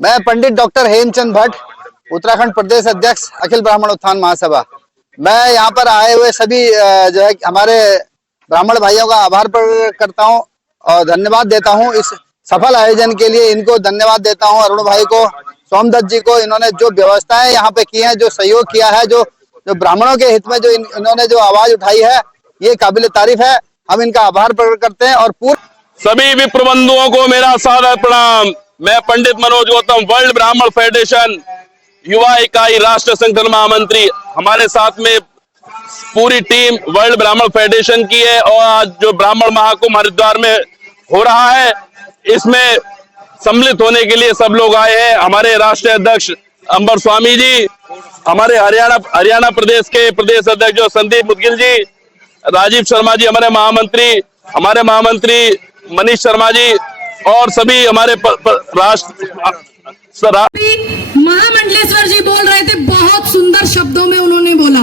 मैं पंडित डॉक्टर हेमचंद भट्ट, उत्तराखंड प्रदेश अध्यक्ष अखिल ब्राह्मण उत्थान महासभा। मैं यहाँ पर आए हुए सभी जो है हमारे ब्राह्मण भाइयों का आभार प्रकट करता हूँ और धन्यवाद देता हूँ इस सफल आयोजन के लिए। इनको धन्यवाद देता हूँ, अरुण भाई को, सोमदत्त जी को। इन्होंने जो व्यवस्थाएं यहाँ पे की हैं, जो सहयोग किया है, जो ब्राह्मणों के हित में जो इन्होंने जो आवाज उठाई है, ये काबिल तारीफ है। हम इनका आभार प्रकट करते हैं। और सभी विप्र बंधुओं को मेरा सादर प्रणाम। मैं पंडित मनोज गौतम, वर्ल्ड ब्राह्मण फेडरेशन युवा इकाई राष्ट्र संगठन महामंत्री। हमारे साथ में पूरी टीम वर्ल्ड ब्राह्मण फेडरेशन की है और आज जो ब्राह्मण महाकुंभ हरिद्वार में हो रहा है, इसमें सम्मिलित होने के लिए सब लोग आए हैं। हमारे राष्ट्रीय अध्यक्ष अंबर स्वामी जी, हमारे हरियाणा प्रदेश के प्रदेश अध्यक्ष जो संदीप मुदगिल जी, राजीव शर्मा जी हमारे महामंत्री मनीष शर्मा जी और सभी हमारे महामंडलेश्वर जी बोल रहे थे। बहुत सुंदर शब्दों में उन्होंने बोला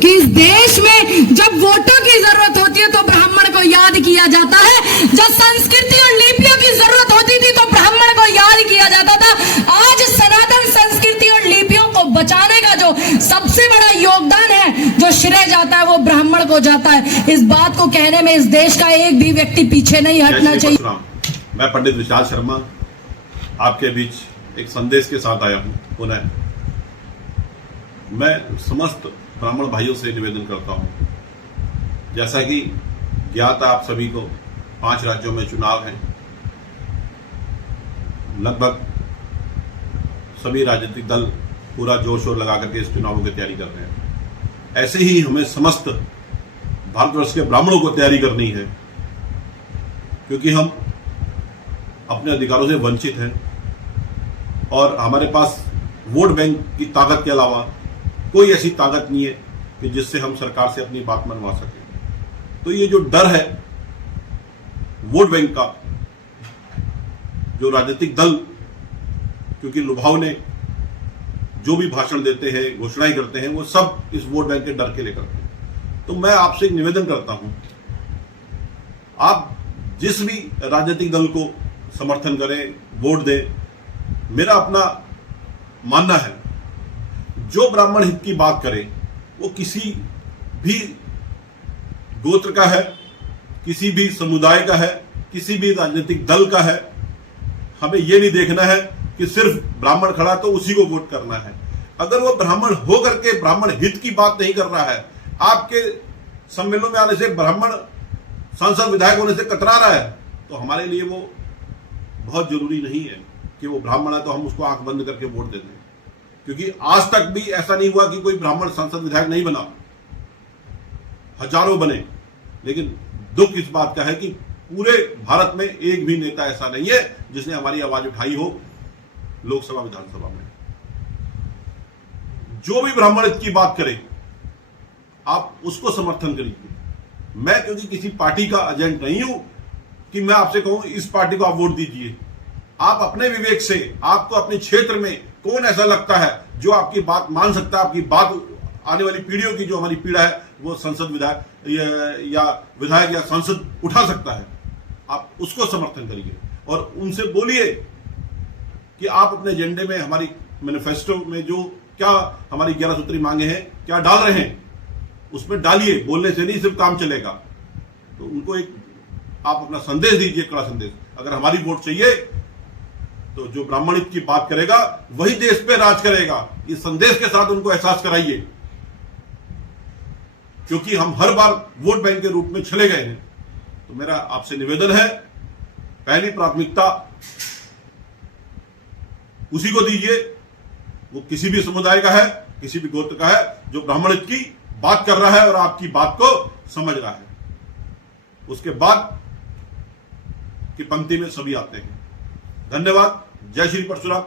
कि इस देश में जब वोटों की जरूरत होती है तो ब्राह्मण को याद किया जाता है। जब संस्कृति और लिपियों की जरूरत होती थी तो ब्राह्मण को याद किया जाता था। आज सनातन संस्कृति और लिपियों को बचाने का जो सबसे बड़ा योगदान है, जो श्रेय जाता है, वो ब्राह्मण को जाता है। इस बात को कहने में इस देश का एक भी व्यक्ति पीछे नहीं हटना चाहिए। मैं पंडित विशाल शर्मा आपके बीच एक संदेश के साथ आया हूं पुनः। मैं समस्त ब्राह्मण भाइयों से निवेदन करता हूं, जैसा कि ज्ञात आप सभी को 5 राज्यों में चुनाव हैं। लगभग सभी राजनीतिक दल पूरा जोर शोर लगा करके इस चुनावों की तैयारी कर रहे हैं। ऐसे ही हमें समस्त भारतवर्ष के ब्राह्मणों को तैयारी करनी है, क्योंकि हम अपने अधिकारों से वंचित हैं और हमारे पास वोट बैंक की ताकत के अलावा कोई ऐसी ताकत नहीं है कि जिससे हम सरकार से अपनी बात मनवा सकें। तो ये जो डर है वोट बैंक का, जो राजनीतिक दल क्योंकि लुभावने जो भी भाषण देते हैं, घोषणाएं करते हैं, वो सब इस वोट बैंक के डर के लिए करते हैं। तो मैं आपसे एक निवेदन करता हूं, आप जिस भी राजनीतिक दल को समर्थन करें, वोट दें। मेरा अपना मानना है, जो ब्राह्मण हित की बात करे वो किसी भी गोत्र का है, किसी भी समुदाय का है, किसी भी राजनीतिक दल का है। हमें यह नहीं देखना है कि सिर्फ ब्राह्मण खड़ा तो उसी को वोट करना है। अगर वो ब्राह्मण होकर के ब्राह्मण हित की बात नहीं कर रहा है, आपके सम्मेलन में आने से ब्राह्मण सांसद विधायक होने से कतरा रहा है, तो हमारे लिए वो बहुत जरूरी नहीं है कि वो ब्राह्मण है तो हम उसको आंख बंद करके वोट दे दें। क्योंकि आज तक भी ऐसा नहीं हुआ कि कोई ब्राह्मण सांसद विधायक नहीं बना, हजारों बने। लेकिन दुख इस बात का है कि पूरे भारत में एक भी नेता ऐसा नहीं है जिसने हमारी आवाज उठाई हो लोकसभा विधानसभा में। जो भी ब्राह्मण की बात करे आप उसको समर्थन करिए। मैं क्योंकि किसी पार्टी का एजेंट नहीं हूं कि मैं आपसे कहूं इस पार्टी को आप वोट दीजिए। आप अपने विवेक से, आपको अपने क्षेत्र में कौन ऐसा लगता है जो आपकी बात मान सकता है, आपकी बात आने वाली पीढ़ियों की जो हमारी पीड़ा है वो संसद विधायक या विधायक या सांसद उठा सकता है, आप उसको समर्थन करिए और उनसे बोलिए कि आप अपने एजेंडे में, हमारी मैनिफेस्टो में जो क्या हमारी 11 सूत्री मांगे हैं, क्या डाल रहे हैं, उसमें डालिए। बोलने से नहीं सिर्फ काम चलेगा। तो उनको एक आप अपना संदेश दीजिए, कड़ा संदेश। अगर हमारी वोट चाहिए तो जो ब्राह्मण हित की बात करेगा वही देश पे राज करेगा। इस संदेश के साथ उनको एहसास कराइए, क्योंकि हम हर बार वोट बैंक के रूप में चले गए हैं। तो मेरा आपसे निवेदन है, पहली प्राथमिकता उसी को दीजिए, वो किसी भी समुदाय का है, किसी भी गोत्र का है, जो ब्राह्मण हित की बात कर रहा है और आपकी बात को समझ रहा है। उसके बाद की पंक्ति में सभी आते हैं। धन्यवाद। जय श्री परशुराम।